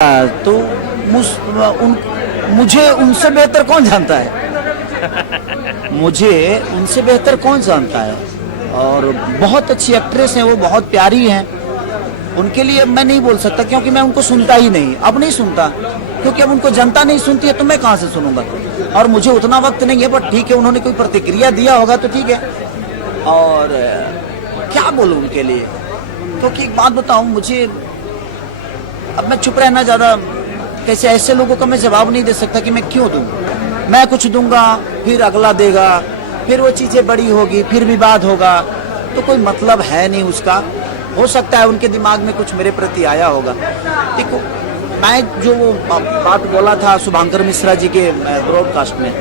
तो मुझे उनसे बेहतर कौन जानता है। मुझे उनसे बेहतर कौन जानता है। और बहुत अच्छी एक्ट्रेस हैं वो, बहुत प्यारी हैं। उनके लिए मैं नहीं बोल सकता क्योंकि मैं उनको सुनता ही नहीं, अब नहीं सुनता, क्योंकि अब उनको जनता नहीं सुनती है तो मैं कहाँ से सुनूंगा। और मुझे उतना वक्त नहीं है, बट ठीक है, उन्होंने कोई प्रतिक्रिया दिया होगा तो ठीक है। और क्या बोलूं उनके लिए, क्योंकि एक बात बताऊं, मुझे अब मैं चुप रहना ज्यादा, कैसे ऐसे लोगों का मैं जवाब नहीं दे सकता कि मैं क्यों दूं। मैं कुछ दूंगा, फिर अगला देगा, फिर वो चीजें बड़ी होगी, फिर विवाद होगा, तो कोई मतलब है नहीं उसका। हो सकता है उनके दिमाग में कुछ मेरे प्रति आया होगा। देखो, मैं जो बात बोला था शुभांकर मिश्रा जी के ब्रॉडकास्ट में,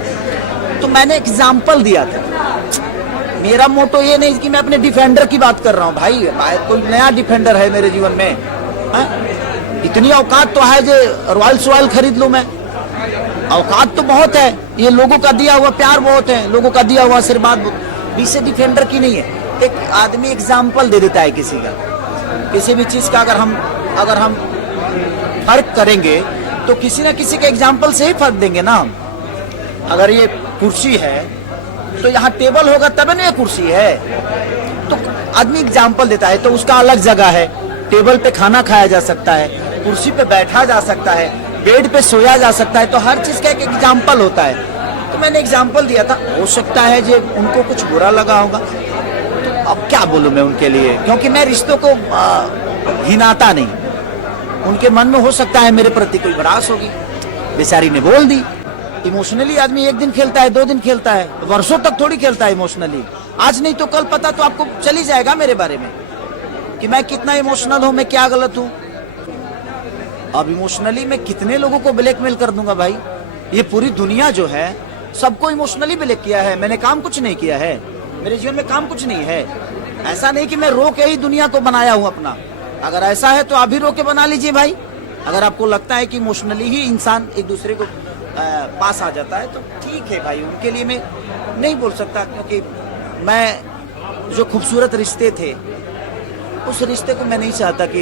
तो मैंने एग्जाम्पल दिया था। मेरा मोटो ये नहीं कि मैं अपने डिफेंडर की बात कर रहा हूँ। भाई कोई नया डिफेंडर है मेरे जीवन में, इतनी औकात तो है जो रॉयल्स रॉयल खरीद लूं मैं। औकात तो बहुत है, ये लोगों का दिया हुआ प्यार बहुत है, लोगों का दिया हुआ आशीर्वाद बीसे डिफेंडर की नहीं है। एक आदमी एग्जाम्पल दे देता है किसी का, किसी भी चीज का। अगर हम फर्क करेंगे तो किसी ना किसी के एग्जाम्पल से ही फर्क देंगे ना। अगर ये कुर्सी है तो यहाँ टेबल होगा तब ना ये कुर्सी है। तो आदमी एग्जाम्पल देता है, तो उसका अलग जगह है। टेबल पे खाना खाया जा सकता है, कुर्सी पे बैठा जा सकता है, बेड पे सोया जा सकता है, तो हर चीज का एक एग्जाम्पल होता है। तो मैंने एग्जाम्पल दिया था। हो सकता है जो उनको कुछ बुरा लगा होगा, तो अब क्या बोलूं मैं उनके लिए, क्योंकि मैं रिश्तों को घिनाता नहीं। उनके मन में हो सकता है मेरे प्रति कोई भड़ास होगी, बेचारी ने बोल दी। इमोशनली आदमी एक दिन खेलता है, 2 दिन खेलता है, वर्षों तक थोड़ी खेलता है इमोशनली। आज नहीं तो कल पता तो आपको चली जाएगा मेरे बारे में कि मैं कितना इमोशनल हूं, मैं क्या गलत हूं। अब इमोशनली मैं कितने लोगों को ब्लैकमेल कर दूंगा भाई। ये पूरी दुनिया जो है सबको इमोशनली ब्लैक किया है। मैंने काम कुछ नहीं किया है, मेरे जीवन में काम कुछ नहीं है। ऐसा नहीं कि मैं रो के ही दुनिया को बनाया हूं अपना। अगर ऐसा है तो आप भी रो के बना लीजिए भाई। अगर आपको लगता है कि इमोशनली ही इंसान एक दूसरे को पास आ जाता है तो ठीक है भाई, उनके लिए मैं नहीं बोल सकता। क्योंकि मैं जो खूबसूरत रिश्ते थे, उस रिश्ते को मैं नहीं चाहता कि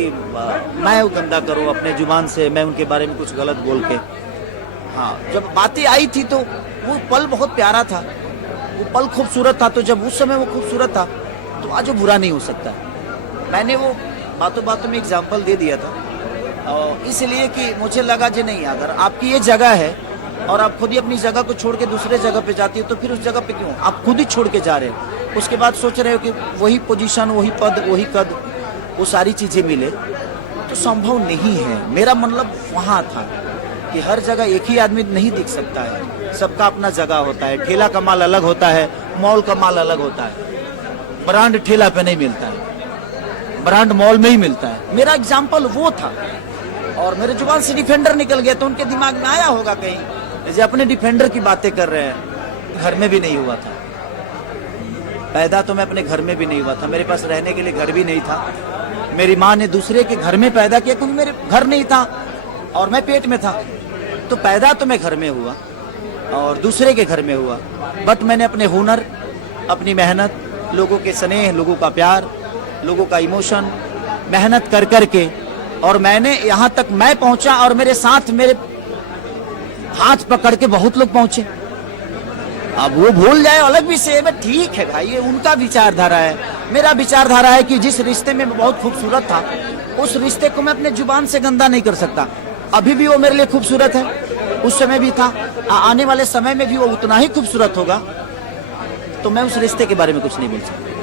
मैं वो गंदा करूं अपने जुबान से, मैं उनके बारे में कुछ गलत बोल के। हाँ, जब बातें आई थी तो वो पल बहुत प्यारा था, वो पल खूबसूरत था। तो जब उस समय वो खूबसूरत था तो आज वो बुरा नहीं हो सकता। मैंने वो बातों बातों में एग्जाम्पल दे दिया था, और इसलिए कि मुझे लगा जी नहीं, अगर आपकी ये जगह है और आप खुद ही अपनी जगह को छोड़ के दूसरे जगह पे जाती हो, तो फिर उस जगह पे क्यों आप खुद ही छोड़ के जा रहे हो। उसके बाद सोच रहे हो कि वही पोजीशन, वही पद, वही कद, वो सारी चीजें मिले, तो संभव नहीं है। मेरा मतलब वहां था कि हर जगह एक ही आदमी नहीं दिख सकता है, सबका अपना जगह होता है। ठेला का माल अलग होता है, मॉल का माल अलग होता है। ब्रांड ठेला पे नहीं मिलता है, ब्रांड मॉल में ही मिलता है। मेरा एग्जाम्पल वो था, और मेरे जुबान से डिफेंडर निकल गया तो उनके दिमाग में आया होगा कहीं, जैसे अपने डिफेंडर की बातें कर रहे हैं। घर में भी नहीं हुआ था पैदा, तो मैं अपने घर में भी नहीं हुआ था। मेरे पास रहने के लिए घर भी नहीं था। मेरी माँ ने दूसरे के घर में पैदा किया क्योंकि मेरे घर नहीं था और मैं पेट में था। तो पैदा तो मैं घर में हुआ और दूसरे के घर में हुआ, बट मैंने अपने हुनर, अपनी मेहनत, लोगों के स्नेह, लोगों का प्यार, लोगों का इमोशन, मेहनत कर करके, और मैंने यहाँ तक मैं पहुंचा, और मेरे साथ मेरे हाथ पकड़ के बहुत लोग पहुंचे। अब वो भूल जाए अलग विषय है, ठीक है भाई, ये उनका विचारधारा है। मेरा विचारधारा है कि जिस रिश्ते में बहुत खूबसूरत था, उस रिश्ते को मैं अपने जुबान से गंदा नहीं कर सकता। अभी भी वो मेरे लिए खूबसूरत है, उस समय भी था, आने वाले समय में भी वो उतना ही खूबसूरत होगा। तो मैं उस रिश्ते के बारे में कुछ नहीं बोल सकता।